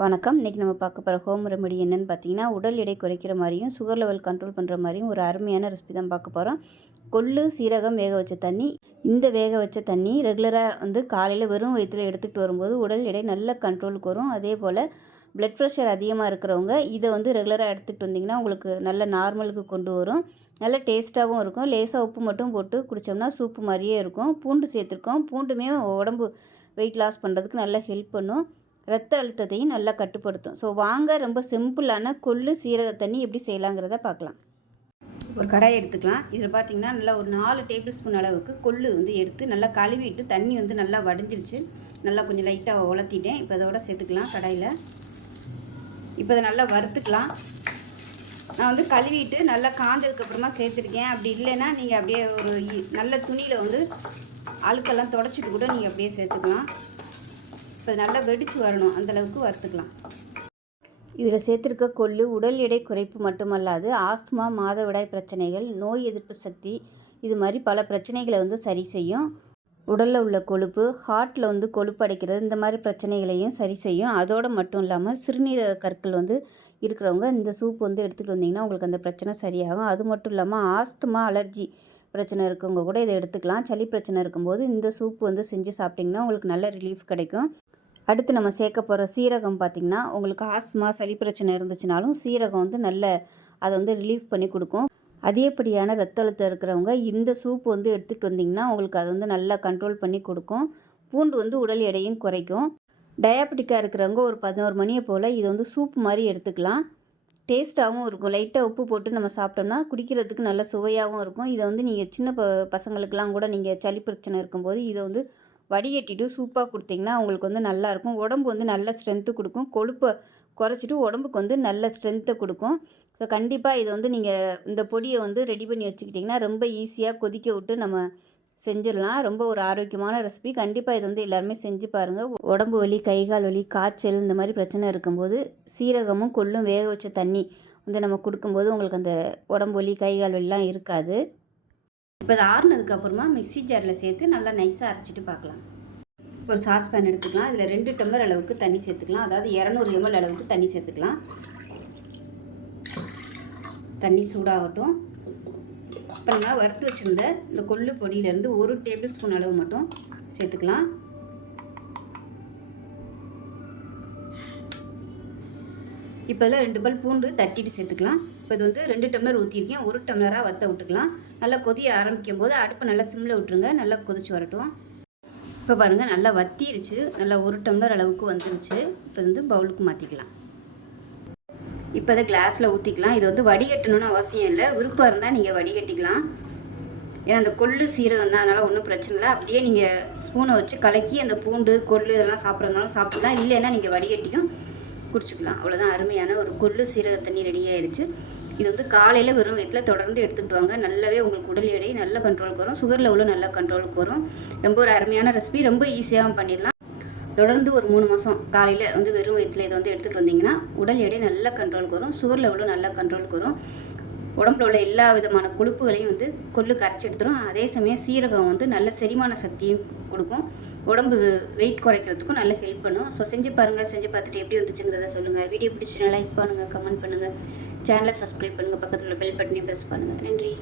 வணக்கம். இன்றைக்கி நம்ம பார்க்க போகிற ஹோம் ரெமெடி என்னென்னு பார்த்தீங்கன்னா, உடல் எடை குறைக்கிற மாதிரியும் சுகர் லெவல் கண்ட்ரோல் பண்ணுற மாதிரியும் ஒரு அருமையான ரெசிபி தான் பார்க்க போகிறோம். கொள்ளு, சீரகம் வேக வச்ச தண்ணி. இந்த வேக வச்ச தண்ணி ரெகுலராக காலையில் வெறும் வயிற்றில் எடுத்துகிட்டு வரும்போது உடல் எடை நல்ல கண்ட்ரோலுக்கு வரும். அதே போல் பிளட் ப்ரெஷர் அதிகமாக இருக்கிறவங்க இதை ரெகுலராக எடுத்துகிட்டு வந்திங்கன்னா உங்களுக்கு நல்ல நார்மலுக்கு கொண்டு வரும். நல்ல டேஸ்ட்டாகவும் இருக்கும். லேசாக உப்பு மட்டும் போட்டு குடித்தோம்னா சூப்பு மாதிரியே இருக்கும். பூண்டு சேர்த்துருக்கோம். பூண்டுமே உடம்பு வெயிட் லாஸ் பண்ணுறதுக்கு நல்லா ஹெல்ப் பண்ணும். ரத்த அழுத்தத்தையும் நல்லா கட்டுப்படுத்தும். ஸோ வாங்க ரொம்ப சிம்பிளான கொள்ளு சீரக தண்ணி எப்படி செய்யலாங்கிறத பார்க்கலாம். ஒரு கடாயை எடுத்துக்கலாம். இதில் பார்த்திங்கன்னா நல்லா ஒரு 4 டேபிள் ஸ்பூன் அளவுக்கு கொள்ளு எடுத்து நல்லா கழுவிட்டு தண்ணி நல்லா வடிஞ்சிருச்சு. நல்லா கொஞ்சம் லைட்டாக உலர்த்திட்டேன். இப்போ அதோட சேர்த்துக்கலாம் கடாயில். இப்போ அதை நல்லா வறுத்துக்கலாம். நான் கழுவிட்டு நல்லா காஞ்சதுக்கப்புறமா சேர்த்துருக்கேன். அப்படி இல்லைன்னா நீங்கள் அப்படியே ஒரு நல்ல துணியில் அழுக்கெல்லாம் தொடச்சிட்டு கூட நீங்கள் அப்படியே சேர்த்துக்கலாம். இப்போ நல்லா வெடித்து வரணும், அந்தளவுக்கு வறுத்துக்கலாம். இதில் சேர்த்துருக்க கொள்ளு உடல் எடை குறைப்பு மட்டுமல்லாது ஆஸ்துமா, மாதவிடாய் பிரச்சனைகள், நோய் எதிர்ப்பு சக்தி, இது மாதிரி பல பிரச்சனைகளை சரி செய்யும். உடலில் உள்ள கொழுப்பு, ஹார்ட்டில் கொழுப்பு அடைக்கிறது, இந்த மாதிரி பிரச்சனைகளையும் சரி செய்யும். அதோடு மட்டும் இல்லாமல் சிறுநீரக கற்கள் இருக்கிறவங்க இந்த சூப் எடுத்துகிட்டு வந்தீங்கன்னா உங்களுக்கு அந்த பிரச்சனை சரியாகும். அது மட்டும் இல்லாமல் ஆஸ்துமா, அலர்ஜி பிரச்சனை இருக்கவங்க கூட இதை எடுத்துக்கலாம். சளி பிரச்சனை இருக்கும்போது இந்த சூப் செஞ்சு சாப்பிட்டிங்கன்னா உங்களுக்கு நல்ல ரிலீஃப் கிடைக்கும். அடுத்து நம்ம சேர்க்க போகிற சீரகம் பார்த்திங்கன்னா, உங்களுக்கு ஆஸ்மா, சளி பிரச்சனை இருந்துச்சுனாலும் சீரகம் நல்ல அதை ரிலீஃப் பண்ணி கொடுக்கும். அதிகப்படியான ரத்த அழுத்தம் இருக்கிறவங்க இந்த சூப் எடுத்துகிட்டு வந்திங்கன்னா உங்களுக்கு அது நல்லா கண்ட்ரோல் பண்ணி கொடுக்கும். பூண்டு உடல் எடையும் குறைக்கும். டயாபெட்டிக்காக இருக்கிறவங்க ஒரு 11 மணியை போல் இது சூப் மாதிரி எடுத்துக்கலாம். டேஸ்ட்டாகவும் இருக்கும். லைட்டாக உப்பு போட்டு நம்ம சாப்பிட்டோம்னா குடிக்கிறதுக்கு நல்ல சுவையாகவும் இருக்கும். இதை நீங்கள் சின்ன பசங்களுக்கெல்லாம் கூட நீங்கள் சளி பிரச்சனை இருக்கும்போது இதை வடிகட்டிட்டு சூப்பாக கொடுத்தீங்கன்னா உங்களுக்கு நல்லாயிருக்கும். உடம்பு நல்ல ஸ்ட்ரென்த்து கொடுக்கும். கொழுப்பை குறைச்சிட்டு உடம்புக்கு நல்ல ஸ்ட்ரென்த்தை கொடுக்கும். ஸோ கண்டிப்பாக இது நீங்கள் இந்த பொடியை ரெடி பண்ணி வச்சுக்கிட்டிங்கன்னா ரொம்ப ஈஸியாக கொதிக்க விட்டு நம்ம செஞ்சிடலாம். ரொம்ப ஒரு ஆரோக்கியமான ரெசிபி. கண்டிப்பாக இது எல்லாருமே செஞ்சு பாருங்கள். உடம்பு வலி, கைகால் வலி, காய்ச்சல், இந்த மாதிரி பிரச்சனை இருக்கும்போது சீரகமும் கொள்ளும் வேக வச்ச தண்ணி நம்ம கொடுக்கும்போது உங்களுக்கு அந்த உடம்பு வலி, கைகால் வலிலாம் இருக்காது. இப்போ அது ஆறுனதுக்கப்புறமா மிக்ஸி ஜாரில் சேர்த்து நல்லா நைஸாக அரைச்சிட்டு பார்க்கலாம். ஒரு சாஸ்பேன் எடுத்துக்கலாம். இதில் 2 டம்ளர் அளவுக்கு தண்ணி சேர்த்துக்கலாம். அதாவது 200 ml அளவுக்கு தண்ணி சேர்த்துக்கலாம். தண்ணி சூடாகட்டும். இப்போ நம்ம வறுத்து வச்சுருந்த இந்த கொள்ளு பொடியிலேருந்து 1 டேபிள் ஸ்பூன் அளவு மட்டும் சேர்த்துக்கலாம். இப்போ இதில் 2 பல் பூண்டு தட்டிட்டு சேர்த்துக்கலாம். இப்போ இது 2 டம்ளர் ஊற்றிருக்கேன். 1 டம்ளராக வற்ற விட்டுக்கலாம். நல்லா கொதிய ஆரம்பிக்கும் போது அடுப்பை நல்லா சிம்மில் விட்டுருங்க. நல்லா கொதிச்சு வரட்டும். இப்போ பாருங்கள் நல்லா வத்திருச்சு. நல்லா 1 டம்ளர் அளவுக்கு வந்துருச்சு. இப்போ பவுலுக்கு மாற்றிக்கலாம். இப்போ இதை கிளாஸில் ஊற்றிக்கலாம். இது வடிகட்டணும்னு அவசியம் இல்லை. விருப்பம் இருந்தால் நீங்கள் வடிகட்டிக்கலாம். ஏன்னா அந்த கொள்ளு சீரகம் தான், அதனால் ஒன்றும் பிரச்சனை இல்லை. அப்படியே நீங்கள் ஸ்பூனை வச்சு கலக்கி அந்த பூண்டு, கொள்ளு இதெல்லாம் சாப்பிட்றதுனால சாப்பிட்லாம். இல்லைன்னா நீங்கள் வடிகட்டியும் குடிச்சிக்கலாம். அவ்வளோதான். அருமையான ஒரு கொள்ளு சீரக தண்ணி ரெடி ஆயிடுச்சு. இது காலையில் வெறும் வயிற்றில் தொடர்ந்து எடுத்துக்கிட்டு வாங்க. நல்லாவே உங்களுக்கு உடல் எடை நல்ல கண்ட்ரோலுக்கு வரும். சுகர் லெவலும் நல்ல கண்ட்ரோலுக்கு வரும். ரொம்ப ஒரு அருமையான ரெசிபி. ரொம்ப ஈஸியாகவும் பண்ணிடலாம். தொடர்ந்து ஒரு 3 மாதம் காலையில் வெறும் வயிற்றில் இதை எடுத்துகிட்டு வந்தீங்கன்னா உடல் எடை நல்ல கண்ட்ரோலுக்கு வரும். சுகர் லெவலும் நல்ல கண்ட்ரோலுக்கு வரும். உடம்புல உள்ள எல்லா விதமான கொழுப்புகளையும் கொள்ளு கரைச்சி எடுத்துரும். அதே சமயம் சீரகம் நல்ல செரிமான சக்தியும் கொடுக்கும். உடம்பு வெயிட் குறைக்கிறதுக்கும் நல்லா ஹெல்ப் பண்ணும். ஸோ செஞ்சு பாருங்கள். செஞ்சு பார்த்துட்டு எப்படி வந்துச்சுங்கிறத சொல்லுங்கள். வீடியோ பிடிச்சினா லைக் பண்ணுங்கள், கமெண்ட் பண்ணுங்கள், சேனலை சப்ஸ்கிரைப் பண்ணுங்கள், பக்கத்தில் உள்ள பெல் பட்டனையும் ப்ரெஸ் பண்ணுங்கள். நன்றி.